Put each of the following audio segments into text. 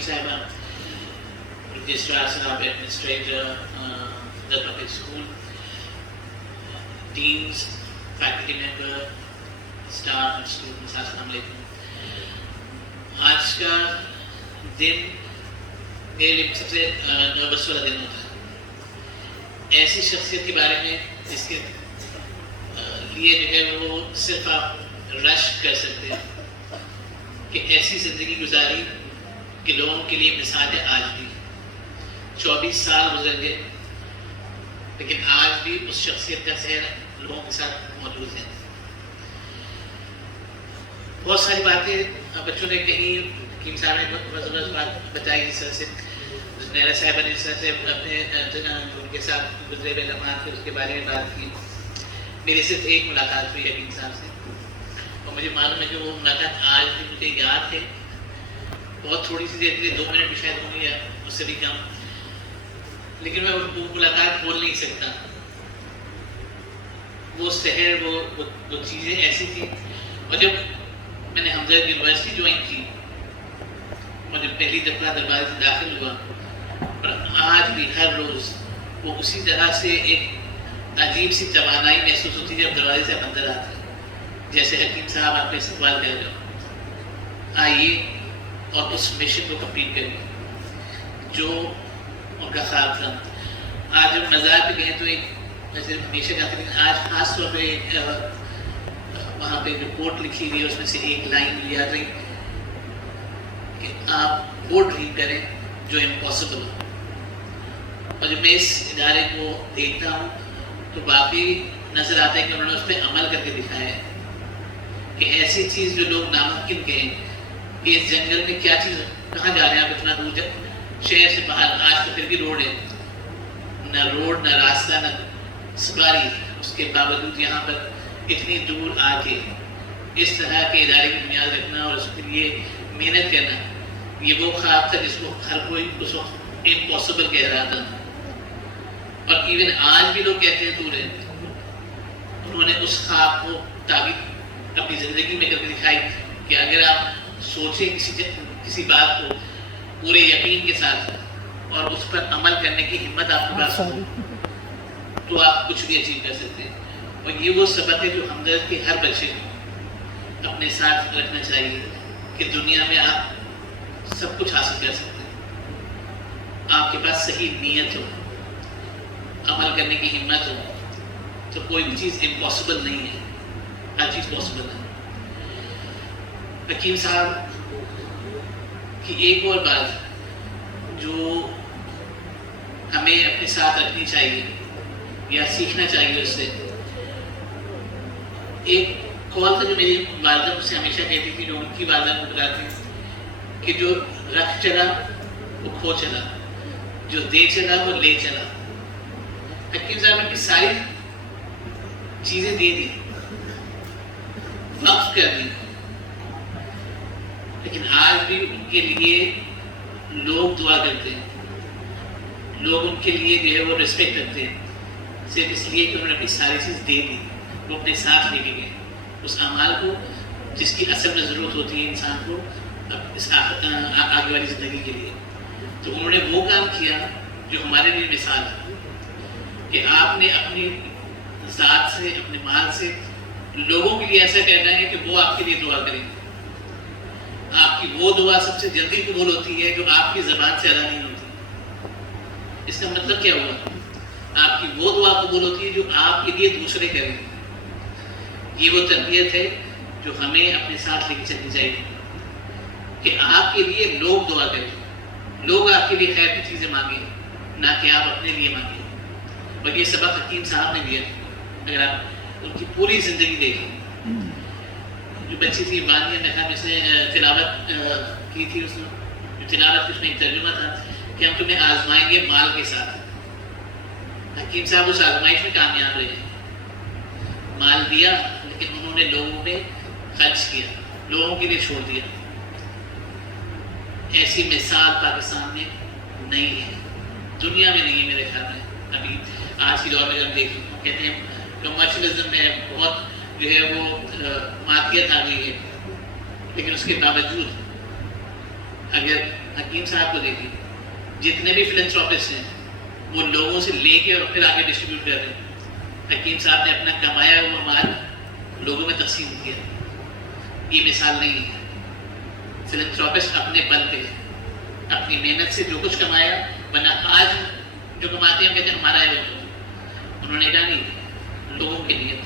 چودھری صاحبہ, رجسٹرار صاحب, administrator Hamdard public school, deans, faculty member, staff and students, السلام علیکم. آج کا دن میرے لیے سب سے نروس والا دن ہوتا ہے. ایسی شخصیت کے بارے میں جس کے لیے جو ہے وہ صرف آپ رش کر سکتے ہیں کہ ایسی زندگی گزاری کہ لوگوں کے لیے مثال ہے. آج بھی 24 سال گزر گئے لیکن آج بھی اس شخصیت کا سحر لوگوں کے ساتھ موجود ہے. بہت ساری باتیں بچوں نے کہیں, حکیم صاحب نے بات بتائی جس طرح سے, نیلا صاحبہ نے جس طرح سے اپنے ان کے ساتھ گزرے ہوئے لمحات تھے اس کے بارے میں بات کی. میری صرف ایک ملاقات ہوئی حکیم صاحب سے اور مجھے معلوم ہے کہ وہ ملاقات آج بھی مجھے یاد ہے. بہت تھوڑی سی دیر کے لیے 2 منٹ بھی شاید ہوں گے یا اس سے بھی کم, لیکن میں وہ ملاقات بول نہیں سکتا. وہ سحر, وہ چیزیں ایسی تھیں. اور جب میں نے ہمدرد یونیورسٹی جوائن کی اور جب پہلی دفعہ دروازے سے داخل ہوا, اور آج بھی ہر روز وہ اسی طرح سے ایک عجیب سی توانائی محسوس ہوتی ہے جب دروازے سے اندر آتے ہیں, جیسے حکیم صاحب آپ کا استقبال کر رہے ہو. آئیے اور اس مشن کو کمپلیٹ کریے جو ان کا خواب تھا. آج جب مزار پہ گئے تو ایک, ویسے ہمیشہ کہتے ہیں, آج خاص طور پہ وہاں پہ جو کوٹ لکھی ہوئی ہے اس میں سے ایک لائن لیا گئی کہ آپ وہ ڈریم کریں جو امپاسبل ہو. اور جب میں اس ادارے کو دیکھتا ہوں تو واقعی نظر آتا ہے کہ انہوں نے اس پہ عمل کر کے دکھایا ہے کہ ایسی چیز جو لوگ ناممکن کہیں کہ اس جنگل میں کیا چیز, کہاں جا رہے ہیں آپ اتنا دور شہر سے باہر, آج تو پھر بھی روڈ ہے, نہ روڈ نہ راستہ نہ سواری, اس کے باوجود یہاں پر اتنی دور آ کے اس طرح کے ادارے کی بنیاد رکھنا اور اس کے لیے محنت کرنا, یہ وہ خواب تھا جس کو ہر کوئی اس وقت امپاسبل کہہ رہا تھا. اور ایون آج بھی لوگ کہتے ہیں دور ہے. انہوں نے اس خواب کو تعبیر اپنی زندگی میں کر کے دکھائی کہ اگر آپ سوچیں کسی بات کو پورے یقین کے ساتھ اور اس پر عمل کرنے کی ہمت آپ کے پاس ہو تو آپ کچھ بھی اچیو کر سکتے ہیں. اور یہ وہ سبق ہے جو ہمدرد کے ہر بچے کو اپنے ساتھ رکھنا چاہیے کہ دنیا میں آپ سب کچھ حاصل کر سکتے ہیں. آپ کے پاس صحیح نیت ہو, عمل کرنے کی ہمت ہو تو کوئی بھی چیز امپاسبل نہیں ہے, ہر چیز پاسبل ہے. حکیم صاحب کی ایک اور بات جو ہمیں اپنے ساتھ رکھنی چاہیے یا سیکھنا چاہیے اس سے, ایک کال تھا جو میری والدہ مجھ سے ہمیشہ کہتی تھی, جو ان کی والدہ کو بتاتی ہیں کہ جو رکھ چلا وہ کھو چلا, جو دے چلا وہ لے چلا. حکیم صاحب نے ساری چیزیں دے دی, وقف کر دی, لیکن آج بھی ان کے لیے لوگ دعا کرتے ہیں, لوگ ان کے لیے جو ہے وہ ریسپیکٹ کرتے ہیں, صرف اس لیے کہ انہوں نے اپنی ساری چیز دے دی, وہ اپنے ساتھ لے کے گئے اس اعمال کو جس کی اصل میں ضرورت ہوتی ہے انسان کو اس آگے والی زندگی کے لیے. تو انہوں نے وہ کام کیا جو ہمارے لیے مثال ہے کہ آپ نے اپنی ذات سے, اپنے مال سے لوگوں کے لیے ایسا کرنا ہے کہ وہ آپ کے لیے دعا کریں. آپ کی وہ دعا سب سے جلدی قبول ہوتی ہے جو آپ کی زبان سے ادا نہیں ہوتی. اس کا مطلب کیا ہوا؟ آپ کی وہ دعا قبول ہوتی ہے جو آپ کے لیے دوسرے کریں. یہ وہ تربیت ہے جو ہمیں اپنے ساتھ لے کے چلنی چاہیے کہ آپ کے لیے لوگ دعا کریں, لوگ آپ کے لیے خیر کی چیزیں مانگیں, نہ کہ آپ اپنے لیے مانگیں. اور یہ سبق حکیم صاحب نے دیا. اگر آپ ان کی پوری زندگی دیکھیں, جو بچی تھی بانیہ میں تھا, جس نے تلاوت کی تھی, اس نے جو تلاوت کی اس میں ایک ترجمہ تھا کہ ہم تمہیں آزمائیں گے مال کے ساتھ. حکیم صاحب اس آزمائش میں کامیاب رہے, مال دیا لیکن انہوں نے لوگوں پہ خرچ کیا, لوگوں کے لیے چھوڑ دیا. ایسی مثال پاکستان میں نہیں ہے, دنیا میں نہیں ہے میرے خیال میں. ابھی آج کی دور میں جب دیکھ کہتے ہیں کمرشلزم میں بہت جو ہے وہ مادیت آ گئی ہے, لیکن اس کے باوجود اگر حکیم صاحب کو دیکھیں، جتنے بھی فلنتھراپسٹ ہیں وہ لوگوں سے لے کے اور پھر آگے ڈسٹریبیوٹ کر رہے ہیں. حکیم صاحب نے اپنا کمایا ہوا مال لوگوں میں تقسیم کیا. یہ مثال نہیں ہے. فلنتھراپسٹ اپنے بل پہ اپنی محنت سے جو کچھ کمایا، ورنہ آج جو کماتے ہیں کہتے ہیں ہمارا ہے، انہوں نے کہا نہیں، لوگوں کے لیے.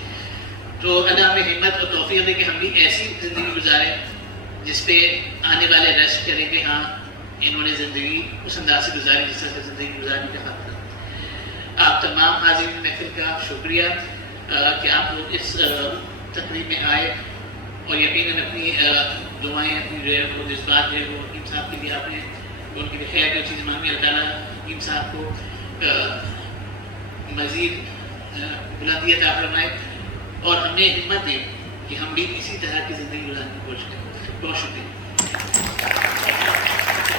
تو اللہ ہمیں ہمت اور توفیق دے کہ ہم بھی ایسی زندگی گزاریں جس پہ آنے والے ریسٹ کریں کہ ہاں انہوں نے زندگی اس انداز سے گزاری جس طرح سے زندگی گزارنے کا حق تھا. آپ تمام حاضرین محفل کا شکریہ کہ آپ لوگ اس تقریب میں آئے اور یقیناً اپنی دعائیں، اپنی جو ہے وہ جذبات جو ہے وہ حکیم صاحب کے لیے آپ نے ان کی خیر کی چیز مانگی. اللہ تعالیٰ حکیم صاحب کو مزید بلندی عطا فرمائے اور ہمیں ہمت دے کہ ہم بھی اسی طرح کی زندگی گزارنے کی کوشش کریں. بہت شکریہ.